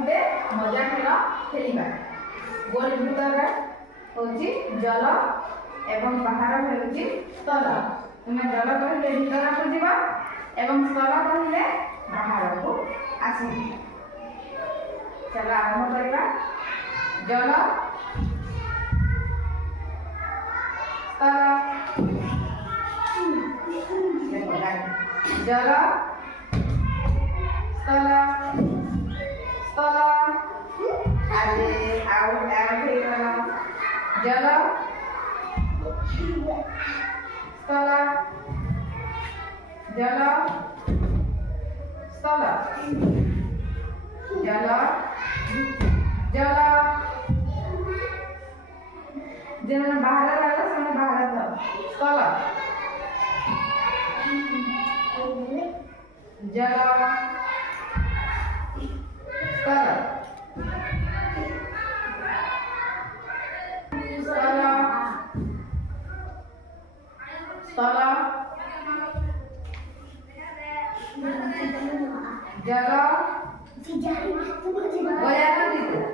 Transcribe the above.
गोटे मजा खेल खेलिबा गोल भीतर होची जल एवं बाहर होची स्थल तुम जल कहले भीतर को जीवा एवं स्थल कहले बाहर को आसी चलो आरंभ करबा जल स्थल देखो जल स्थल स्थल आगे आउ आगे जल स्थल जल स्थल जल जल जेना बाहर रहला समय बाहर था स्थल जल स्थल स्थल जल बया कर दी